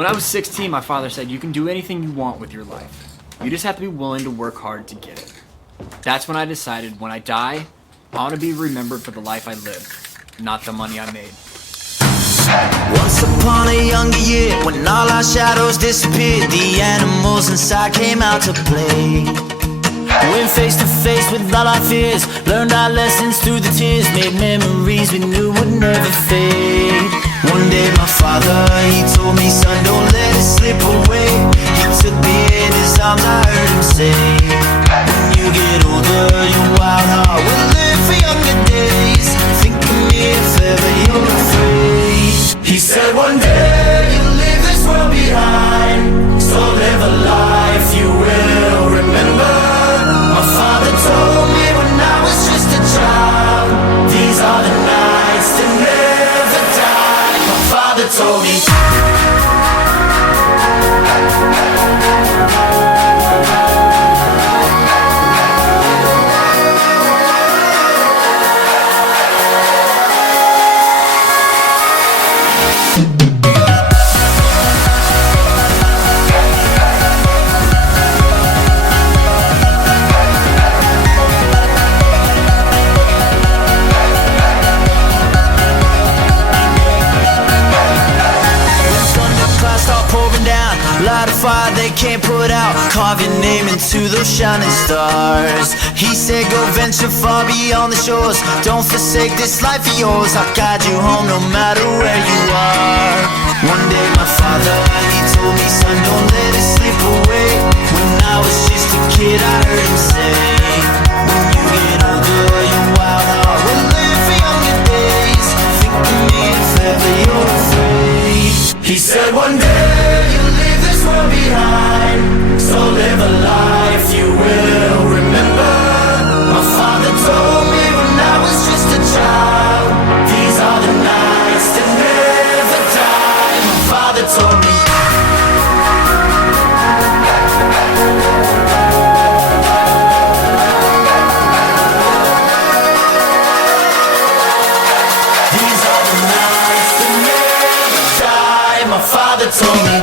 When I was 16, my father said, "You can do anything you want with your life. You just have to be willing to work hard to get it." That's when I decided, when I die, I want to be remembered for the life I lived, not the money I made. Once upon a younger year, when all our shadows disappeared, the animals inside came out to play. Went face to face with all our fears, learned our lessons through the tears, made memories we knew would never fade. One day my father, he told me, "Son, don't let it slip away." He took me in his arms, I heard him say, "When you get older, your wild heart will live for younger days. Think of me if ever you're afraid." He said, "One day you'll leave this world behind, so live a life you will remember." My father told me when I was just a child, "These are the nights that never die." My father told me. Light a fire they can't put out, carve your name into those shining stars. He said, "Go venture far beyond the shores, don't forsake this life of yours. I'll guide you home no matter where you are." One day my father, he told me, "Son, don't let it slip away." When I was just a kid, I heard him say, "When you get older, your wild heart will live for younger days. Think of me if ever you're afraid." He said, "One day you'll leave this world behind, so live a life you will remember." My father told me when I was just a child, "These are the nights that never die." My father told me. These are the nights that never die. My father told me.